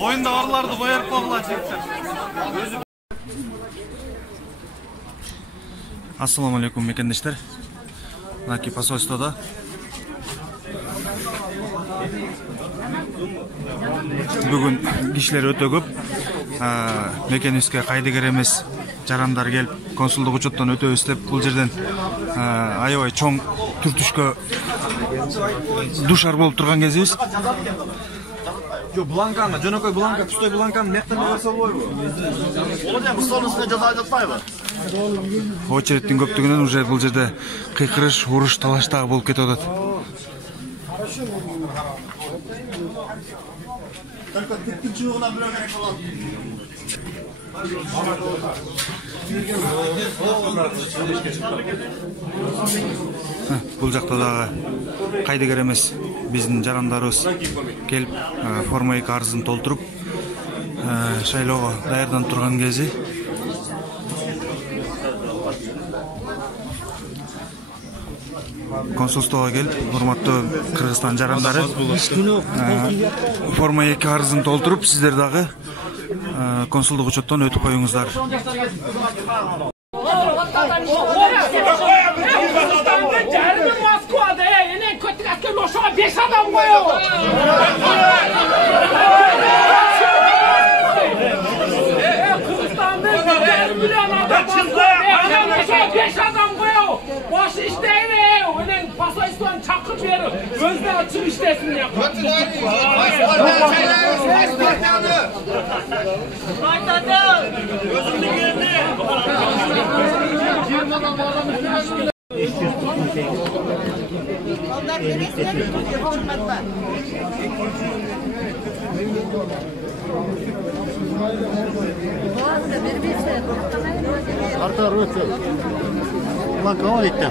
Oyunda arılardı boyarıp koğular çektir. Assalamu alaikum mekendişler. Naki посольствода. Бүгін кишилер өтө көп. Мекенибизге кайдыгер эмес жарандар келип, консулдук учуттан өтөбүз деп бул жерден аябай чоң түртүшкө душар болуп турган кезибиз. Бланканы, жөнөкөй бланка, пустой бланканы мектен берсе болбойбу? Болот эми столдун үстүнө жаза жатпайбы? Очередтин көптүгүнөн уже бул жерде кыйкырыш, уруш, талаш дагы болуп кетип атат. Только типтин чыгууна бирөө керек болот. Бул жакта дагы кайдыгер эмес биздин жарандарыбыз келип форма 2 арызын толтуруп шайлоого даярданып турган кези. Консулствого келип, урматтуу Кыргызстан жарандары, форма 2 арызын толтуруп, сиздер дагы консулдук учуттан өтүп коюңуздар. Başı işleyme, öyle pasajdan çakıp verir. Gözde açık işlesin ya. Gözümde geldi. Onlar gerekler mi? Hürmetler. Boğazda bir şey. Arkalar ötüyor. Ulan kaval etti.